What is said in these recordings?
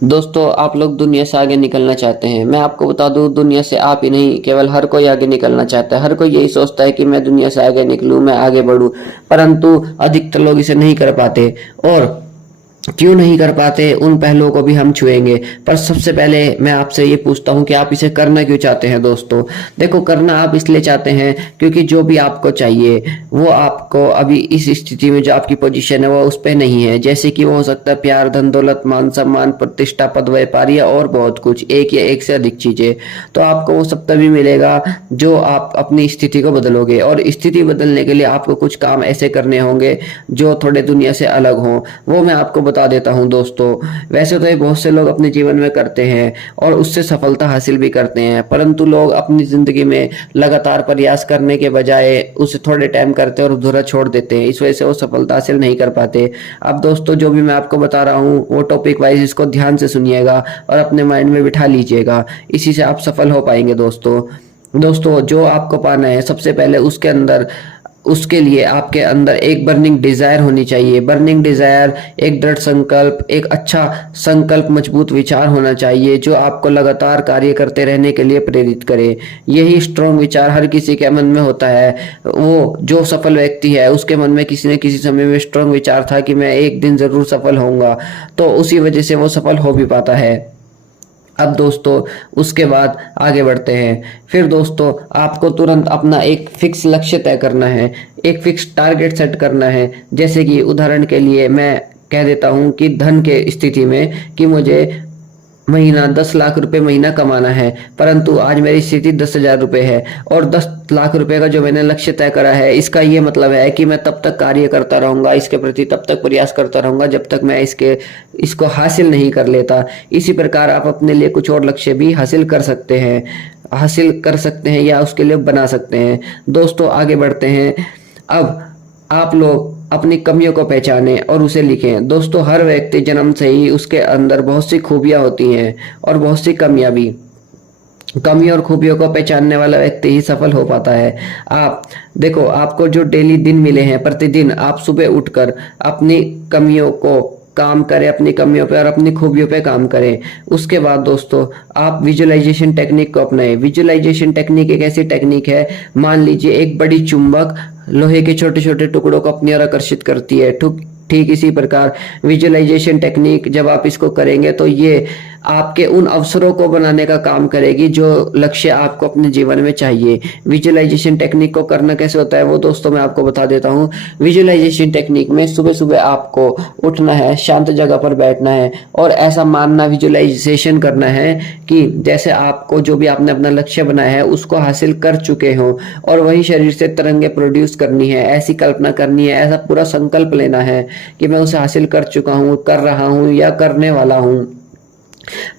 दोस्तों, आप लोग दुनिया से आगे निकलना चाहते हैं। मैं आपको बता दूं, दुनिया से आप ही नहीं, केवल हर कोई आगे निकलना चाहता है। हर कोई यही सोचता है कि मैं दुनिया से आगे निकलूं, मैं आगे बढ़ूं, परंतु अधिकतर लोग इसे नहीं कर पाते। और क्यों नहीं कर पाते, उन पहलुओं को भी हम छुएंगे। पर सबसे पहले मैं आपसे ये पूछता हूँ कि आप इसे करना क्यों चाहते हैं। दोस्तों देखो, करना आप इसलिए चाहते हैं क्योंकि जो भी आपको चाहिए वो आपको अभी इस स्थिति में जो आपकी पोजीशन है वो उस पे नहीं है। जैसे कि वो हो सकता है प्यार, धन दौलत, मान सम्मान, प्रतिष्ठा, पद, व्यापार या और बहुत कुछ, एक या एक से अधिक चीजें। तो आपको वो सब तभी मिलेगा जो आप अपनी स्थिति को बदलोगे। और स्थिति बदलने के लिए आपको कुछ काम ऐसे करने होंगे जो थोड़े दुनिया से अलग हों। वो मैं आपको बता देता हूं। दोस्तों वैसे तो ये बहुत से लोग अपने जीवन में करते हैं और उससे सफलता हासिल भी करते हैं, परंतु लोग अपनी जिंदगी में लगातार प्रयास करने के बजाय उसे थोड़े टाइम करते हैं और अधूरा छोड़ देते हैं। इस वजह से वो सफलता हासिल नहीं कर पाते। अब दोस्तों, जो भी मैं आपको बता रहा हूँ वो टॉपिक वाइज इसको ध्यान से सुनिएगा और अपने माइंड में बिठा लीजिएगा। इसी से आप सफल हो पाएंगे। दोस्तों जो आपको पाना है, सबसे पहले उसके लिए आपके अंदर एक बर्निंग डिजायर होनी चाहिए। बर्निंग डिजायर, एक दृढ़ संकल्प, एक अच्छा संकल्प, मजबूत विचार होना चाहिए जो आपको लगातार कार्य करते रहने के लिए प्रेरित करे। यही स्ट्रॉन्ग विचार हर किसी के मन में होता है। वो जो सफल व्यक्ति है उसके मन में किसी न किसी समय में स्ट्रॉन्ग विचार था कि मैं एक दिन जरूर सफल होऊंगा, तो उसी वजह से वो सफल हो भी पाता है। अब दोस्तों उसके बाद आगे बढ़ते हैं। फिर दोस्तों आपको तुरंत अपना एक फिक्स लक्ष्य तय करना है, एक फिक्स टारगेट सेट करना है। जैसे कि उदाहरण के लिए मैं कह देता हूं कि धन के स्थिति में कि मुझे महीना 10 लाख रुपए महीना कमाना है, परंतु आज मेरी स्थिति 10,000 रुपए है और 10 लाख रुपए का जो मैंने लक्ष्य तय करा है, इसका ये मतलब है कि मैं तब तक कार्य करता रहूंगा, इसके प्रति तब तक प्रयास करता रहूंगा जब तक मैं इसको हासिल नहीं कर लेता। इसी प्रकार आप अपने लिए कुछ और लक्ष्य भी हासिल कर सकते हैं या उसके लिए बना सकते हैं। दोस्तों आगे बढ़ते हैं। अब आप लोग अपनी कमियों को पहचानें और उसे लिखें। दोस्तों हर व्यक्ति जन्म से ही उसके अंदर बहुत सी खूबियां होती हैं और बहुत सी कमियां भी। कमी और खूबियों को पहचानने वाला व्यक्ति ही सफल हो पाता है। आप देखो, आपको जो डेली दिन मिले हैं, प्रतिदिन आप सुबह उठकर अपनी कमियों को काम करें, अपनी कमियों पे और अपनी खूबियों पे काम करें। उसके बाद दोस्तों आप विजुअलाइजेशन टेक्निक को अपनाएं। विजुअलाइजेशन टेक्निक एक ऐसी टेक्निक है, मान लीजिए एक बड़ी चुंबक लोहे के छोटे छोटे टुकड़ों को अपनी ओर आकर्षित करती है। ठीक इसी प्रकार विजुअलाइजेशन टेक्निक जब आप इसको करेंगे तो ये आपके उन अवसरों को बनाने का काम करेगी जो लक्ष्य आपको अपने जीवन में चाहिए। विजुअलाइजेशन टेक्निक को करना कैसे होता है वो दोस्तों मैं आपको बता देता हूँ। विजुअलाइजेशन टेक्निक में सुबह सुबह आपको उठना है, शांत जगह पर बैठना है और ऐसा मानना, विजुअलाइजेशन करना है कि जैसे आपको जो भी आपने अपना लक्ष्य बनाया है उसको हासिल कर चुके हो और वही शरीर से तरंगे प्रोड्यूस करनी है। ऐसी कल्पना करनी है, ऐसा पूरा संकल्प लेना है कि मैं उसे हासिल कर चुका हूँ, कर रहा हूँ या करने वाला हूँ।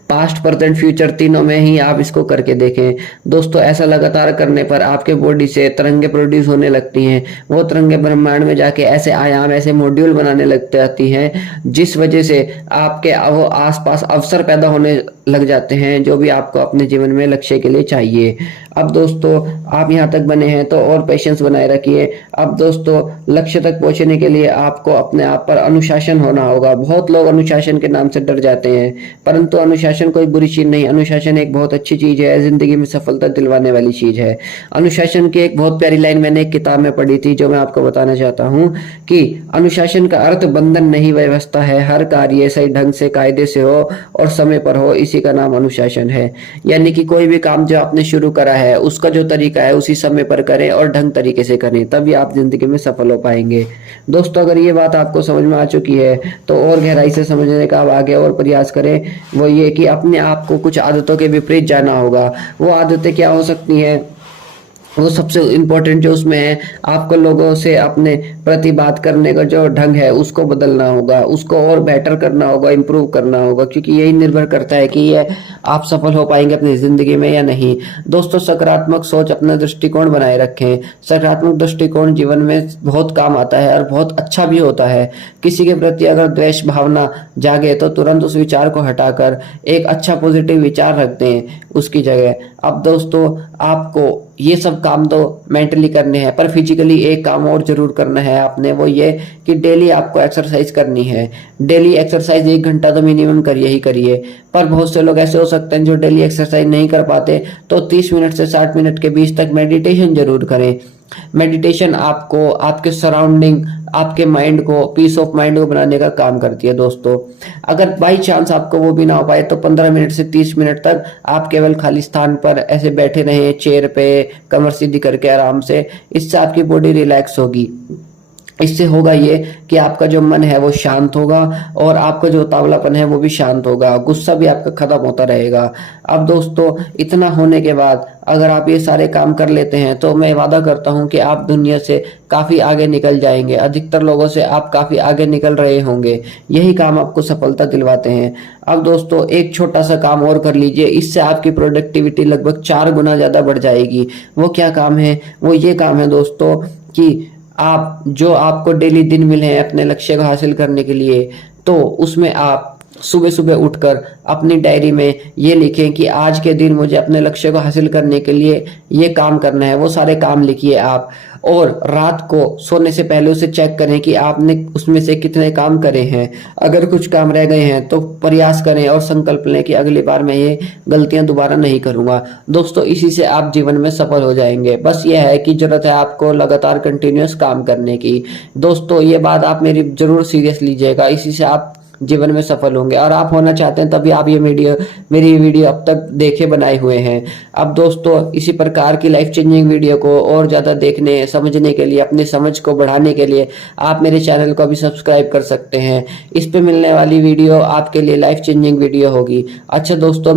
पास्ट, प्रेजेंट, फ्यूचर तीनों में ही आप इसको करके देखें। दोस्तों ऐसा लगातार करने पर आपके बॉडी से तरंगे प्रोड्यूस होने लगती हैं। वो तरंगे ब्रह्मांड में जाके ऐसे आयाम, ऐसे मॉड्यूल बनाने लग जाती हैं जिस वजह से आपके वो आसपास अवसर पैदा होने लग जाते हैं जो भी आपको अपने जीवन में लक्ष्य के लिए चाहिए। अब दोस्तों आप यहाँ तक बने हैं तो और पेशेंस बनाए रखिए। अब दोस्तों लक्ष्य तक पहुंचने के लिए आपको अपने आप पर अनुशासन होना होगा। बहुत लोग अनुशासन के नाम से डर जाते हैं, परंतु अनुशासन कोई बुरी चीज नहीं। अनुशासन एक बहुत अच्छी चीज है, जिंदगी में सफलता दिलवाने वाली चीज है। अनुशासन की एक बहुत प्यारी लाइन मैंने एक किताब में पढ़ी थी जो मैं आपको बताना चाहता हूँ कि अनुशासन का अर्थ बंधन नहीं, व्यवस्था है। हर कार्य सही ढंग से, कायदे से हो और समय पर हो, इसी का नाम अनुशासन है। यानी कि कोई भी काम जो आपने शुरू करा है उसका जो तरीका है उसी समय पर करें और ढंग तरीके से करें, तभी आप जिंदगी में सफल हो पाएंगे। दोस्तों अगर ये बात आपको समझ में आ चुकी है तो और गहराई से समझने का आप आगे और प्रयास करें। वो ये कि अपने आप को कुछ आदतों के विपरीत जाना होगा। वो आदतें क्या हो सकती हैं? वो सबसे इम्पोर्टेंट जो उसमें है, आपको लोगों से अपने प्रति बात करने का जो ढंग है उसको बदलना होगा, उसको और बेटर करना होगा, इम्प्रूव करना होगा, क्योंकि यही निर्भर करता है कि ये आप सफल हो पाएंगे अपनी जिंदगी में या नहीं। दोस्तों सकारात्मक सोच, अपना दृष्टिकोण बनाए रखें। सकारात्मक दृष्टिकोण जीवन में बहुत काम आता है और बहुत अच्छा भी होता है। किसी के प्रति अगर द्वेष भावना जागे तो तुरंत उस विचार को हटाकर एक अच्छा पॉजिटिव विचार रख दें उसकी जगह। अब दोस्तों आपको ये सब काम तो मेंटली करने हैं, पर फिजिकली एक काम और जरूर करना है आपने, वो ये कि डेली आपको एक्सरसाइज करनी है। डेली एक्सरसाइज 1 घंटा तो मिनिमम करिए ही करिए। पर बहुत से लोग ऐसे हो सकते हैं जो डेली एक्सरसाइज नहीं कर पाते, तो 30 मिनट से 60 मिनट के बीच तक मेडिटेशन जरूर करें। मेडिटेशन आपको आपके सराउंडिंग, आपके माइंड को, पीस ऑफ माइंड को बनाने का काम करती है दोस्तों। अगर बाई चांस आपको वो भी ना हो पाए तो 15 मिनट से 30 मिनट तक आप केवल खाली स्थान पर ऐसे बैठे रहें, चेयर पे कमर सीधी करके आराम से। इससे आपकी बॉडी रिलैक्स होगी। इससे होगा ये कि आपका जो मन है वो शांत होगा और आपका जो उतावलापन है वो भी शांत होगा, गुस्सा भी आपका खत्म होता रहेगा। अब दोस्तों इतना होने के बाद अगर आप ये सारे काम कर लेते हैं तो मैं वादा करता हूं कि आप दुनिया से काफी आगे निकल जाएंगे। अधिकतर लोगों से आप काफी आगे निकल रहे होंगे। यही काम आपको सफलता दिलवाते हैं। अब दोस्तों एक छोटा सा काम और कर लीजिए, इससे आपकी प्रोडक्टिविटी लगभग 4 गुना ज्यादा बढ़ जाएगी। वो क्या काम है? वो ये काम है दोस्तों कि आप जो आपको डेली दिन मिले हैं अपने लक्ष्य को हासिल करने के लिए, तो उसमें आप सुबह सुबह उठकर अपनी डायरी में ये लिखें कि आज के दिन मुझे अपने लक्ष्य को हासिल करने के लिए ये काम करना है। वो सारे काम लिखिए आप, और रात को सोने से पहले उसे चेक करें कि आपने उसमें से कितने काम करे हैं। अगर कुछ काम रह गए हैं तो प्रयास करें और संकल्प लें कि अगली बार मैं ये गलतियां दोबारा नहीं करूंगा। दोस्तों इसी से आप जीवन में सफल हो जाएंगे। बस ये है कि जरूरत है आपको लगातार कंटिन्यूअस काम करने की। दोस्तों ये बात आप मेरी जरूर सीरियस लीजिएगा, इसी से आप जीवन में सफल होंगे। और आप होना चाहते हैं तभी आप ये मेरी वीडियो अब तक देखे बनाए हुए हैं। अब दोस्तों इसी प्रकार की लाइफ चेंजिंग वीडियो को और ज़्यादा देखने समझने के लिए, अपनी समझ को बढ़ाने के लिए आप मेरे चैनल को भी सब्सक्राइब कर सकते हैं। इस पे मिलने वाली वीडियो आपके लिए लाइफ चेंजिंग वीडियो होगी। अच्छा दोस्तों